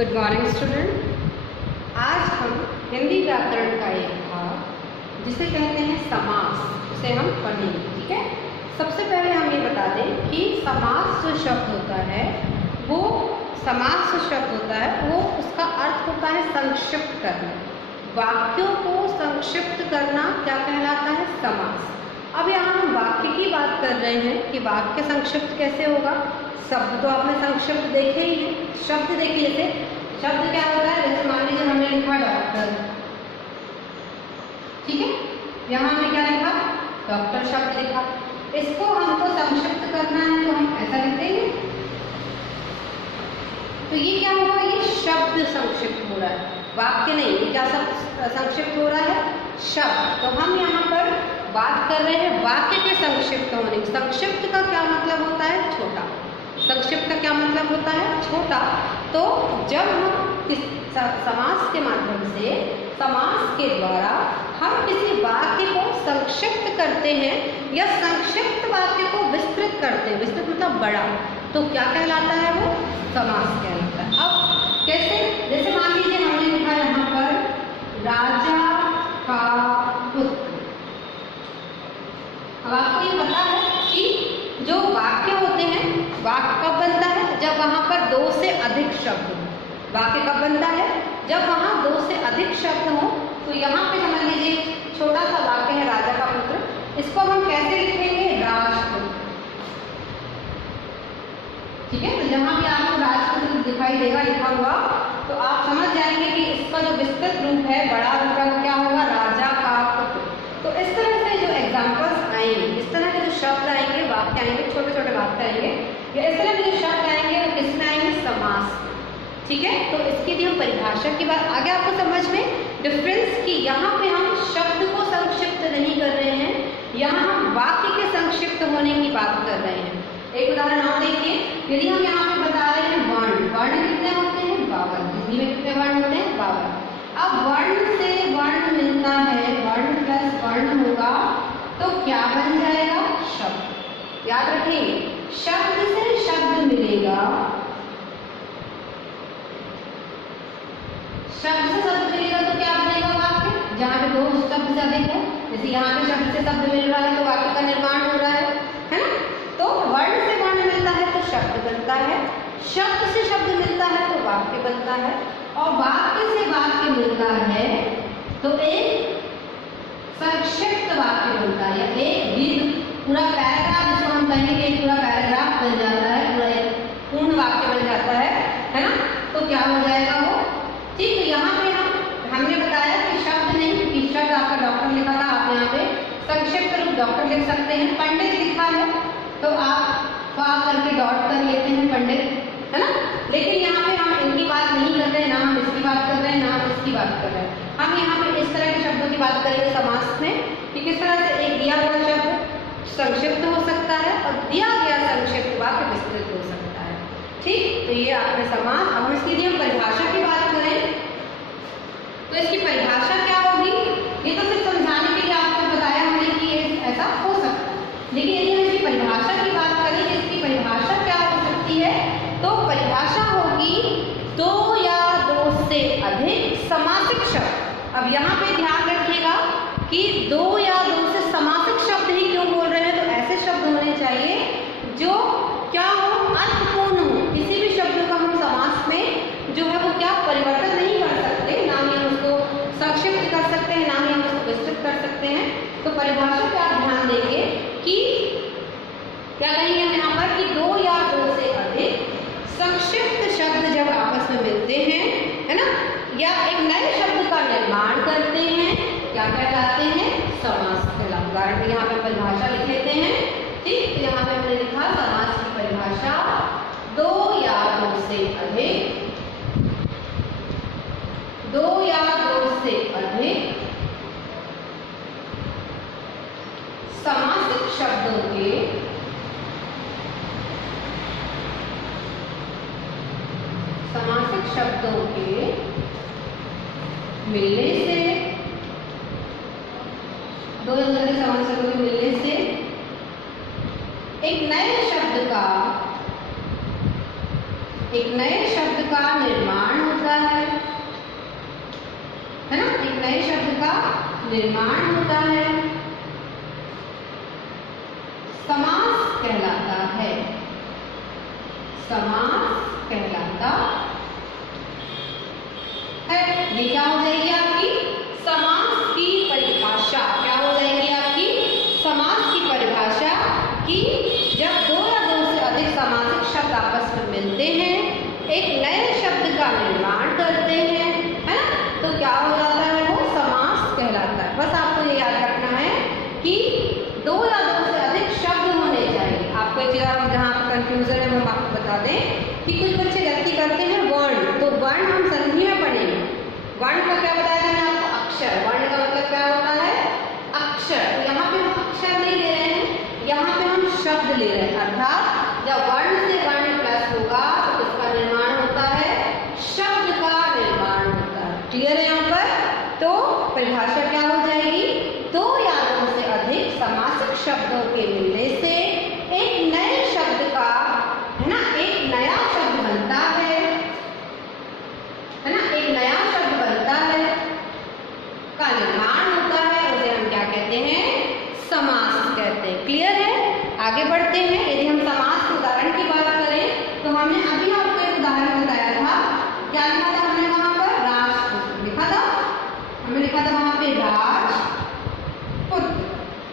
Good morning student. आज हम हिंदी व्याकरण का एक भाग जिसे कहते हैं समास, उसे हम पढ़ेंगे। ठीक है, सबसे पहले हम ये बता दें कि समास जो शब्द होता है वो उसका अर्थ होता है संक्षिप्त करना। वाक्यों को संक्षिप्त करना क्या कहलाता है? समास। अब यहाँ हम वाक्य की बात कर रहे हैं कि वाक्य संक्षिप्त कैसे होगा। शब्द तो आपने संक्षिप्त देखे ही हैं। शब्द देखिए, जैसे शब्द क्या होता है, जैसे मान लीजिए हमने लिखा डॉक्टर, ठीक है, यहाँ हमने क्या लिखा? डॉक्टर शब्द लिखा। इसको हमको संक्षिप्त करना है तो हम ऐसा लिख देंगे। तो ये क्या होगा? ये शब्द संक्षिप्त हो रहा है, वाक्य नहीं। ये क्या संक्षिप्त हो रहा है? शब्द। तो हम यहाँ पर बात कर रहे हैं वाक्य के संक्षिप्त होने की। संक्षिप्त का क्या मतलब होता है? छोटा। संक्षिप्त का क्या मतलब होता है? छोटा। तो जब हम इस समास के माध्यम से, समास के द्वारा हम किसी वाक्य को संक्षिप्त करते हैं या संक्षिप्त वाक्य को विस्तृत करते हैं, विस्तृत मतलब बड़ा, तो क्या कहलाता है? वो समास कहलाता है। अब कैसे? जैसे मान लीजिए हमने लिखा यहाँ पर राजा का पुत्र। अब आपको ये पता है कि जो वाक्य होते हैं, वाक्य कब बनता है? जब वहाँ पर दो से अधिक शब्द हो। वाक्य कब बनता है? जब वहाँ दो से अधिक शब्द हो। तो यहाँ पे समझ लीजिए छोटा सा वाक्य है राजा का पुत्र, इसको हम कैसे लिखेंगे? राजपुत्र। ठीक है, तो जहाँ भी आपको राजपुत्र दिखाई देगा लिखा हुआ, तो आप समझ जाएंगे कि इसका जो विस्तृत रूप है, बड़ा रूप क्या होगा? राजा का पुत्र। तो इस तरह से जो एग्जाम्पल्स आएंगे, इस तरह के जो शब्द आएंगे, वाक्य आएंगे, छोटे छोटे वाक्य आएंगे, या इस तरह के जो शब्द आएंगे वो किसमें आएंगे? समास। ठीक है, तो इसकी भी हम परिभाषा की बात आगे आपको समझ में डिफरेंस की। यहाँ पे हम शब्द को संक्षिप्त नहीं कर रहे हैं, यहाँ हम वाक्य के संक्षिप्त होने की बात कर रहे हैं। एक उदाहरण और देखिए, यदि हम यहाँ पे बता रहे हैं वर्ण, वर्ण कितने होते हैं? 52। हिंदी में कितने वर्ण होते हैं? 52। अब वर्ण से वर्ण मिलता है, वर्ण प्लस वर्ण होगा तो क्या बन जाएगा? शब्द। याद रखिए, शब्द से शब्द मिलेगा, शब्द से शब्द मिलेगा तो क्या बनेगा? वाक्य। जहाँ पे दो शब्द से अधिक है, जैसे यहाँ पे शब्द से शब्द मिल रहा है तो वाक्य का निर्माण हो रहा है ना। तो वर्ण से वर्ण मिलता है तो शब्द बनता है, शब्द से शब्द मिलता है तो वाक्य बनता है, और वाक्य से वाक्य मिलता है तो एक संक्षिप्त वाक्य बनता है, या एक दीर्घ पूरा पैराग्राफ, जिसको हम कहेंगे एक पूरा पैराग्राफ बन जाता है, पूरा एक पूर्ण वाक्य बन जाता है ना। तो क्या हो जाएगा वो? ठीक है, यहाँ पे हमने बताया कि शब्द नहीं, क्योंकि शब्द आपका डॉक्टर लिखा था, आप यहाँ पे संक्षिप्त रूप डॉक्टर लिख सकते हैं। पंडित लिखा है तो आप करके डॉट कर लेते हैं पंडित, है ना। लेकिन यहाँ पे हम इनकी बात नहीं कर रहे हैं, ना हम इसकी बात कर रहे हैं, ना हम इसकी बात कर रहे हैं। हम यहाँ पे इस तरह के शब्दों की बात करेंगे समास में कि किस तरह से एक दिया हुआ शब्द संक्षिप्त हो सकता है और दिया गया संक्षिप्त वाक्य विस्तृत हो सकता है। ठीक, तो ये आपने समास। अब इसकी यदि हम परिभाषा की बात करें तो इसकी परिभाषा क्या होगी? ये तो सिर्फ समझाने के लिए आपको बताया हमने कि ये ऐसा हो सकता है, लेकिन यदि हम इसकी परिभाषा की बात करें तो इसकी परिभाषा क्या हो सकती है? तो परिभाषा होगी दो या दो से अधिक समासिक शब्द। अब यहाँ पे ध्यान रखिएगा कि दो या दो से समासिक शब्द ही क्यों बोल रहे हैं, तो ऐसे शब्द होने चाहिए जो क्या हो? अर्थपूर्ण हो। किसी भी शब्द का हम समास में जो है वो क्या परिवर्तन नहीं कर सकते, ना ही हम उसको संक्षिप्त कर सकते हैं, ना ही हम उसको विस्तृत कर सकते हैं। तो परिभाषा पे आप ध्यान देंगे कि क्या कहेंगे हम यहाँ पर कि दो या दो से अधिक संक्षिप्त शब्द जब आपस में मिलते हैं, है ना, या एक नए शब्द का निर्माण करते हैं, क्या कहलाते हैं? समास कहलाते हैं। उदाहरण यहाँ पे परिभाषा लिख लेते हैं। ठीक, तो यहाँ पे हमने लिखा समास की परिभाषा, दो या दो से अधिक, दो या दो से अधिक समासिक शब्दों के मिलने से, दो या दो समासिक शब्दों के मिलने से एक नए शब्द का निर्माण हो नए शब्द का निर्माण होता है, समास कहलाता है। समास कहलाता है। ये क्या हो जाएगी आपकी समास की परिभाषा। क्या हो जाएगी आपकी समास की परिभाषा कि जब दो या दो से अधिक समासिक शब्द आपस में मिलते हैं, एक नए शब्द का निर्माण करते हैं, है ना, तो क्या हो जाता है, वो समास कहलाता है। बस आपको ये याद रखना है कि दो या दो से अधिक शब्द होने चाहिए। आपको एक चीज जहाँ कंफ्यूजन है वो हम आपको बता दें कि कुछ बच्चे गलती करते हैं वर्ण, तो वर्ण हम संधि में पढ़ेंगे। वर्ण का क्या बताया मैंने आपको, अक्षर। वर्ण का मतलब क्या होता है, अक्षर। तो यहाँ पे हम अक्षर नहीं ले रहे हैं, यहाँ पे हम शब्द ले रहे हैं। अर्थात जब वर्ण से वर्ण प्लस होगा तो उसका निर्माण होता है, शब्द का निर्माण होता है। क्लियर है यहाँ पर? तो परिभाषा क्या हो जाएगी, दो या दो से अधिक समासिक शब्दों के मिलने से एक नए शब्द का, है ना, एक नया शब्द बनता है ना, एक नया शब्द बनता है, का निर्माण होता है। उसे हम क्या कहते हैं, समास कहते हैं। क्लियर है? आगे बढ़ते हैं। यदि हम समास के उदाहरण की बात करें तो हमने अभी आपको एक उदाहरण बताया था। क्या लिखा था हमने वहां पर, राजपुत्र लिखा था, हमने लिखा था वहां पे राजपुत्र।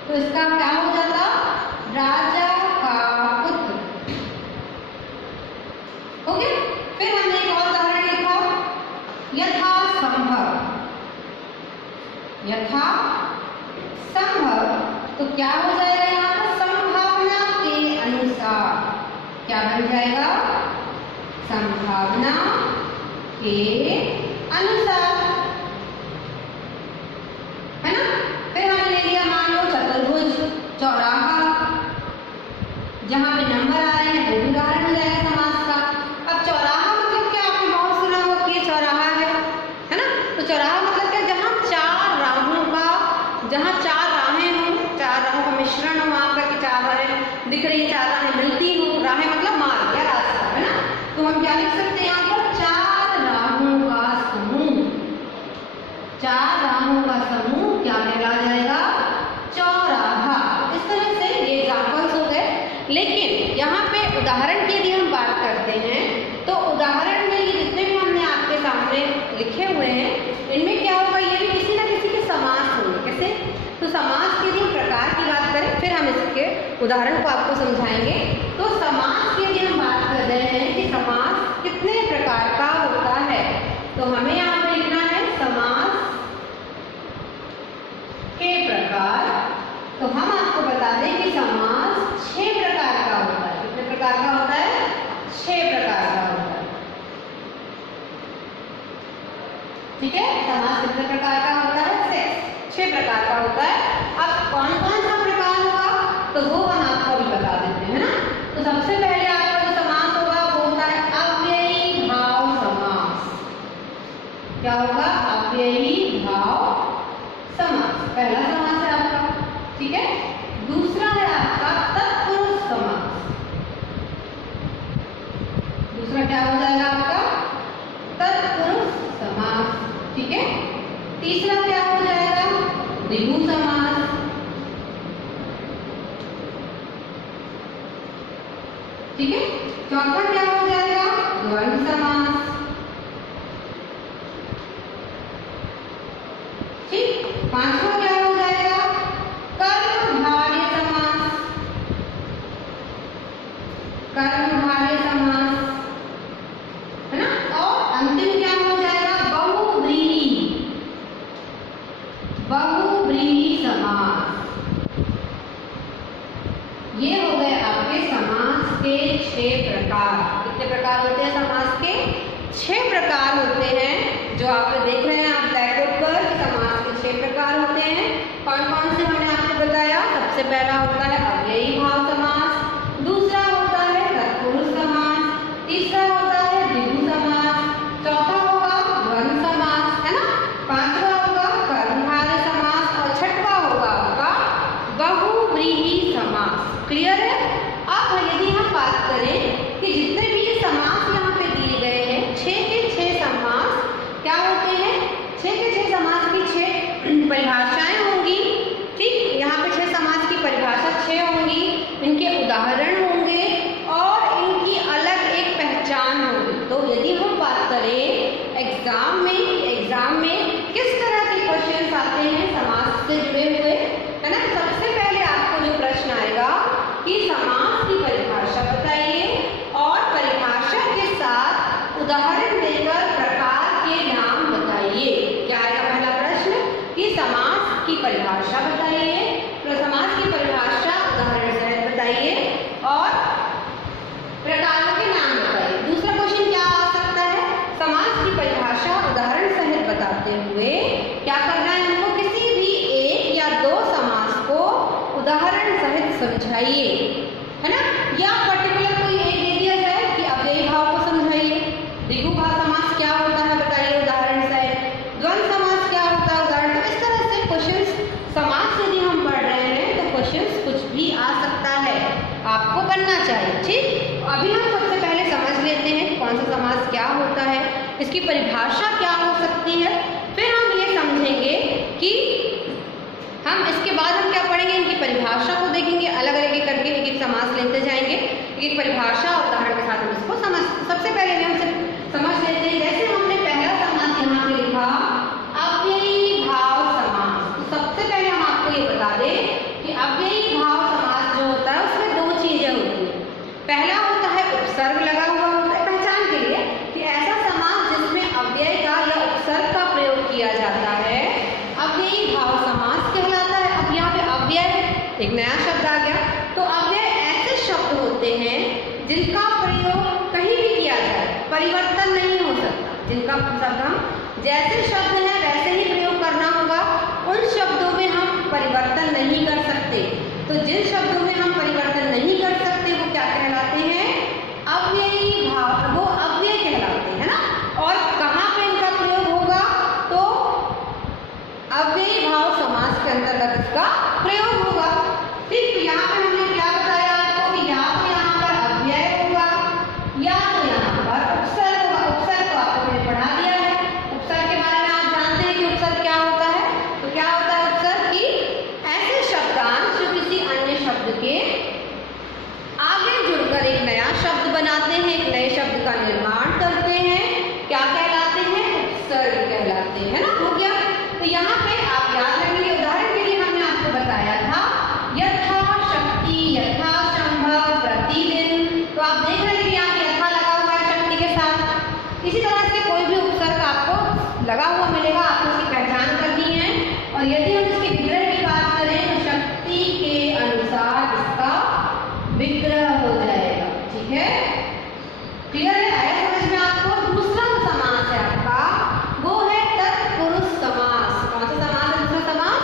तो इसका क्या हो जाता, राजा का पुत्र। ओके, फिर हमने एक और उदाहरण लिखा, यथा संभव। यथा संभव, तो क्या हो जाएगा यहाँ पर, संभावना के अनुसार। क्या बन जाएगा, संभावना के अनुसार, है ना। फिर हमने ले लिया मान लो चतुर्भुज, चौराहा। जहां पे नंबर आ रहे हैं वो भी उदाहरण हो जाएगा समास का। अब चौराहा मतलब क्या, आपने बहुत सुना होगा कि चौराहा है ना। तो चौराहा मतलब क्या, जहां चार राहों का, जहां चार राहें हों, चार राहों का मिश्रण हो, वहां पर कि चार राहें दिख रही, चार राहें मिलती हो। राहें मतलब मार्ग या रास्ता, है ना। तो हम क्या लिख सकते हैं यहाँ पर, चार राहों का समूह। चार राहों का समूह क्या कहला जाएगा, चौराहा। इस तरह से ये एग्जाम्पल्स हो गए। लेकिन यहाँ पे उदाहरण की यदि हम बात करते हैं तो उदाहरण में ये जितने भी हमने आपके सामने लिखे हुए हैं, इनमें क्या होगा, ये भी किसी न किसी के समास होंगे। कैसे, तो समास के यदि हम प्रकार की बात करें, फिर हम इसके उदाहरण को आपको समझाएंगे। तो समास की यदि हम बात कर रहे हैं कि समास कितने प्रकार का होता है, तो हमें यहाँ पे लिखना है समास के प्रकार। तो हम आपको बता दें कि समास 6 प्रकार का होता है। कितने प्रकार का होता है, 6 प्रकार का होता है। ठीक है, समास कितने प्रकार का होता है, 6 प्रकार का होता है। अब कौन कौन सा प्रकार होगा, तो वो हम आपको अभी बता देते हैं, है ना। तो सबसे पहले आपका जो समास होगा वो होता है अव्ययी भाव समास। क्या होगा, अव्ययी भाव समास, पहला समास है आपका। ठीक है, दूसरा है आपका तत्पुरुष समास। दूसरा क्या हो जाएगा आपका, तत्पुरुष समास। ठीक है, तीसरा क्या हो जाएगा, द्विगु समास। ठीक है, चौथा क्या हो जाएगा, द्वंद्व समास। ठीक, पांचवा क्या हो जाएगा, कर्मधारय समास। कर्मधारय समास, है ना। और अंतिम क्या हो जाएगा, बहुव्रीहि। बहुव्रीहि समास। ये हो गए आपके समास के 6 प्रकार। कितने प्रकार होते हैं समास के, 6 प्रकार होते हैं, जो आप देख रहे हैं आप ब्लैक बोर्ड पर। समास के 6 प्रकार होते हैं। कौन कौन से हमने आपको बताया, सबसे पहला होता है अव्ययी भाव समास, दूसरा होता है तत्पुरुष समास, तीसरा होता है द्विगु समास, चौथा होगा द्वंद्व समास, है ना, पांचवा होगा कर्मधारय समास और छठवा होगा आपका बहुव्रीहि समास। क्लियर है? अब यदि हम बात करें कि जितने भी ये समास यहाँ पे दिए गए हैं, 6 के 6 समास क्या होते हैं, 6 के 6 समास की 6 अभी हम सबसे पहले समझ लेते हैं कौन सा समास क्या होता है, इसकी परिभाषा क्या हो सकती है, फिर हम ये समझेंगे कि हम इसके बाद हम क्या पढ़ेंगे, इनकी परिभाषा को देखेंगे, अलग अलग करके एक एक समास लेते जाएंगे, एक एक परिभाषा और उदाहरण के साथ हम इसको सबसे पहले हम समझ लेते हैं। जैसे हमने पहला समास यहाँ पे लिखा अव्ययी भाव समास, तो सबसे पहले हम आपको ये बता दें कि अव्ययी भाव समास जो होता है उसमें दो चीजें होती है। पहला होता है उपसर्ग लगा हुआ होता है पहचान के लिए कि ऐसा समास जिसमें अव्यय का या उपसर्ग का प्रयोग किया जाता है अव्ययी भाव समास कहलाता है। अब यहाँ पे अव्यय एक नया शब्द आ गया, तो अव्यय ऐसे शब्द होते हैं जिनका प्रयोग कहीं भी किया जाए परिवर्तन नहीं हो सकता, जिनका शब्द हम जैसे शब्द है वैसे ही प्रयोग करना होगा, उन शब्दों में हम परिवर्तन नहीं कर सकते। तो जिन शब्दों में हम परिवर्तन नहीं कर सकते वो क्या कहलाते हैं, अव्ययी भाव, वो अव्यय कहलाते हैं ना। और कहाँ पे इनका प्रयोग होगा, तो अव्ययी भाव समास के अंतर्गत इसका प्रयोग होगा। ठीक, तो यहाँ पे हमने क्या बताया आपको कि या तो यहाँ पर अव्यय होगा या तो यहाँ पर उपसर्ग होगा। उपसर्ग को आपको मैंने पढ़ा दिया है, उपसर्ग के बारे में आप जानते हैं कि उपसर्ग क्या होता है। तो क्या होता है उपसर्ग की ऐसे शब्दांश जो किसी अन्य शब्द के आगे जुड़कर एक नया शब्द बनाते हैं, एक नए शब्द का निर्माण करते हैं, क्या कहलाते हैं, उपसर्ग कहलाते हैं ना। हो गया, तो यहाँ पे आप याद रखेंगे, उदाहरण के लिए हमने आपको बताया था यथाशक्ति, यथासंभव, प्रतिदिन, तो आप देख रहे हैं कि यहाँ यथा लगा हुआ है शक्ति के साथ। इसी तरह से कोई भी उपसर्ग आपको लगा हुआ मिलेगा, आपको उसकी पहचान करनी है। और यदि हम इसके विग्रह की बात करें तो शक्ति के अनुसार इसका विग्रह हो जाएगा। ठीक है, क्लियर है, आया समझ में आपको। दूसरा समास है आपका, वो है तत्पुरुष समास। कौन सा समास है दूसरा समास,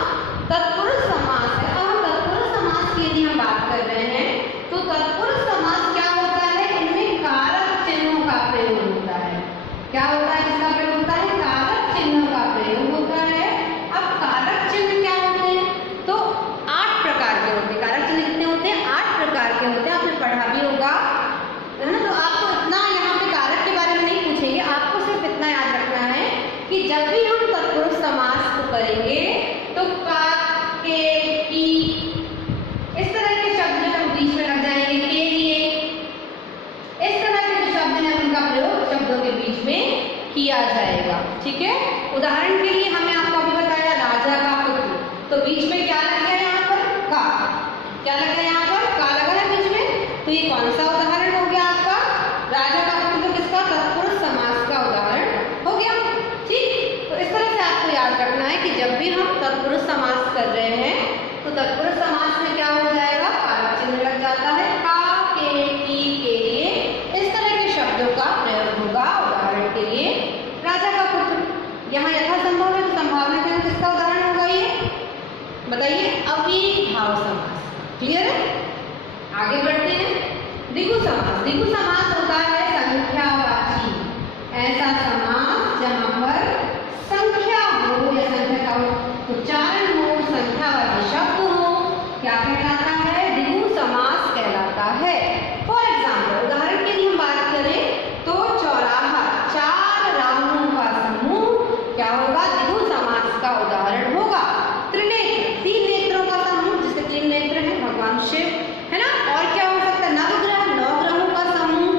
तत्पुरुष समास है। अब हम तत्पुरुष समास की यदि हम बात कर रहे हैं तो तत्पुरुष समास क्या होता है, इनमें कारक चिन्हों का प्रयोग होता है। क्या होता है, किसका प्रयोग होता है, कारक चिन्हों का प्रयोग होता है। अब कारक चिन्ह क्या होते हैं, तो 8 प्रकार के होते हैं। कारक चिन्ह कितने होते हैं, 8 प्रकार के होते हैं, आपने पढ़ा भी होगा है ना। तो आपको इतना यहाँ पे कारक के बारे में नहीं पूछेंगे, आपको सिर्फ इतना याद रखना है कि जब भी हम तत्पुरुष समास को करेंगे तो का, के, की, इस तरह के शब्द जो हम बीच में लग जाएंगे, के लिए, इस तरह के जो शब्द हैं उनका प्रयोग शब्दों के बीच में किया जाएगा। ठीक है, उदाहरण के लिए हमने आपको अभी बताया राजा का पुत्र, तो बीच में क्या लग गया, यहाँ पर का, क्या लग गया, यहाँ पर का लगा है बीच में। तो ये कौन सा उदाहरण हो गया आपका, राजा का पुत्र, तो किसका, तत्पुरुष समास का उदाहरण हो गया। ठीक, तो इस तरह से आपको याद रखना है कि जब भी हम तत्पुरुष समास कर रहे हैं तो तत्पुरुष समास में क्या हो जाएगा, कारक चिन्ह लग जाता है, का, के, की, के लिए, इस तरह के शब्दों का प्रयोग होगा। उदाहरण के लिए राजा का पुत्र, यहाँ यथासंभव है तो संभावना के किसका उदाहरण होगा, ये बताइए, अव्ययी भाव समास। क्लियर है, आगे बढ़ते हैं। द्विगु समास, द्विगु समास होता है संख्यावाची, ऐसा समास जहाँ पर संख्या हो या संख्या का उच्चारण हो, संख्यावाची शब्द हो, क्या कहलाता है, द्विगु समास कहलाता है। फॉर एग्जाम्पल, उदाहरण के लिए हम बात करें तो चौराहा, 4 राहों का समूह क्या होगा, द्विगु समास का उदाहरण होगा। त्रिनेत्र, 3 नेत्रों का समूह, जिससे 3 नेत्र हैं भगवान शिव, है ना। और क्या हो सकता है, नवग्रह, 9 ग्रहों का समूह,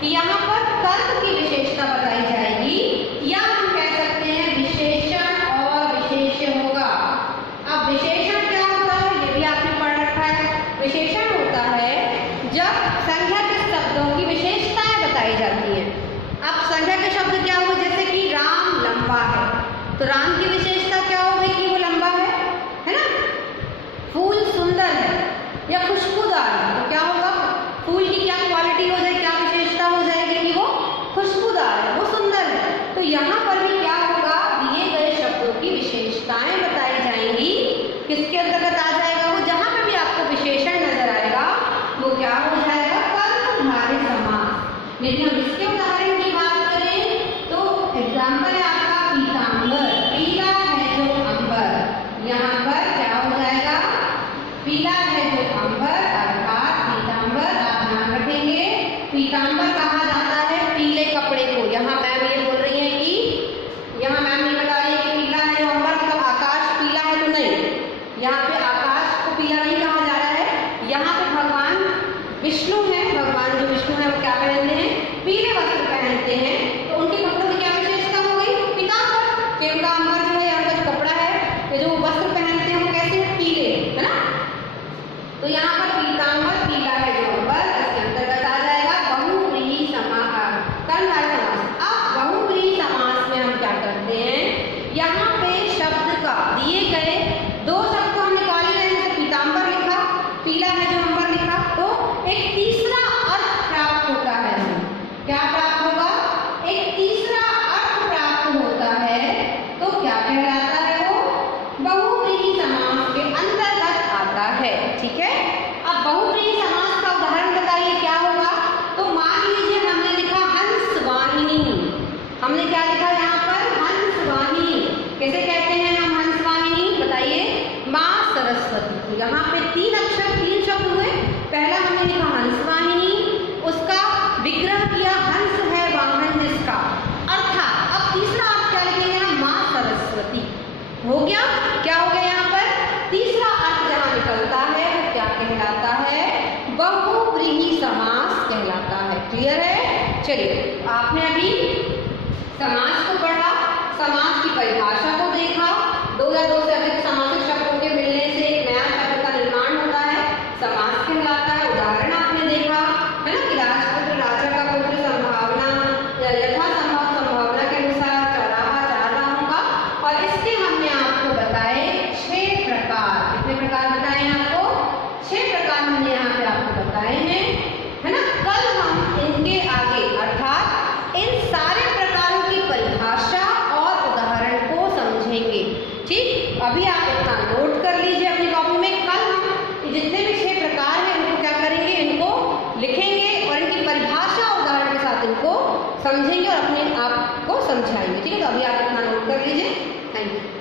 कि यहाँ पर कर्म की विशेषता बताई जाएगी, या हम कह सकते हैं विशेषण और विशेष्य होगा। अब विशेषण क्या होता है ये भी आपने पढ़ रखा है। विशेषण होता है जब संख्या के शब्दों की विशेषताएं बताई जाती हैं। अब संख्या के शब्द क्या हुए, जैसे कि राम लंबा है, तो राम की विशेषता क्या हो गई कि वो लंबा है ना। फूल सुंदर है या खुशबूदार है, तो क्या होगा, फूल की क्या क्वालिटी हो जाएगी, क्या विशेषता हो जाएगी कि वो खुशबूदार है, वो सुंदर है। तो यहाँ पर भी क्या होगा, दिए गए शब्दों की विशेषताएं बताई जाएंगी। किसके अंतर्गत आ जाएगा वो, जहाँ पे भी आपको विशेषण नजर आएगा वो क्या हो जाएगा, कर्मधारय समास। यदि हम इसके उदाहरण की बात करें तो एग्जाम्पल है आपका पीतांबर, पीला है जो अंबर, यहाँ पर क्या हो जाएगा, पीला है जो अंबर अर्थात पीतांबर। आप ध्यान रखेंगे पीतांबर कहा जाता है पीले कपड़े को। यहाँ मैम ये बोल रही है कि, यहाँ मैम ये बता रही है कि पीला है जो अंबर मतलब आकाश पीला है, तो नहीं, यहाँ पे आकाश को पीला नहीं कहा जा रहा है। यहाँ पे भगवान विष्णु है, भगवान जो विष्णु है वो क्या पहनते हैं, पीले वस्त्र पहनते हैं, तो उनके कपड़ों की क्या विशेषता हो गई, पीतांबर। कि उनका अंबर जो है, उनका जो कपड़ा है, ये जो वस्त्र पहनते हैं वो कैसे है, पीले, है ना। तो यहाँ पर पीतांबर पीला है जो अंबर, इसके अंतर्गत आ जाएगा बहुव्रीहि समास, कर्मधारय समास। अब बहुव्रीहि समास में हम क्या करते हैं, यहाँ पे शब्द का दिए गए दो शब्द को हम निकाल ही रहे हैं, जैसे पीतांबर लिखा, पीला है जो अंबर लिखा, तो एक तीसरा अर्थ प्राप्त होता है। क्या प्राप्त होगा, एक तीसरा अर्थ प्राप्त होता है, तो क्या कहलाता है वो, बहुव्रीहि समास के अंतर्गत आता है। ठीक है, अब बहुव्रीहि समास का उदाहरण बताइए क्या होगा। तो मान लीजिए हमने लिखा हंसवाहिनी, हमने क्या लिखा यहाँ पर, हंसवाहिनी। कैसे कहते हैं हम हंसवाहिनी, बताइए, माँ सरस्वती। तो यहाँ पे तीन अक्षर, तीन शब्द हुए। पहला हमने लिखा हंसवाहिनी, उसका विग्रह किया, हंस है वाहन जिसका, अर्थात अब तीसरा आप क्या लिखेंगे ना, माँ सरस्वती। हो गया, क्या हो गया यहाँ पर, तीसरा अर्थ जहाँ निकलता है वो क्या कहलाता है, बहुव्रीहि समास कहलाता है। क्लियर है। चलिए, आपने अभी समास को पढ़ा, समास की परिभाषा को देखा, दो या दो से अधिक समासिक शब्दों के मिलने से एक नया शब्द का निर्माण होता है, समास कहलाता है। उदाहरण आपने देखा है ना, कि राजपुत्र राजा का पुत्र, संभावना या यथासंभव संभावना के अनुसार चौराहा चार राहों का। और इसके हमने आपको बताए 6 प्रकार। कितने प्रकार बताए हैं आपको, 6 प्रकार हमने यहाँ पे आपको बताए हैं, है ना। कल हम इनके आगे अर्थात इन सारे प्रकारों की परिभाषा और उदाहरण को समझेंगे। ठीक, अभी आप इतना नोट कर लीजिए अपनी कॉपी में। कल हम जितने भी 6 प्रकार हैं इनको क्या करेंगे, इनको लिखेंगे और इनकी परिभाषा उदाहरण के साथ इनको समझेंगे और अपने आप को समझाएंगे। ठीक है, तो अभी आप इतना नोट कर लीजिए। Thank you.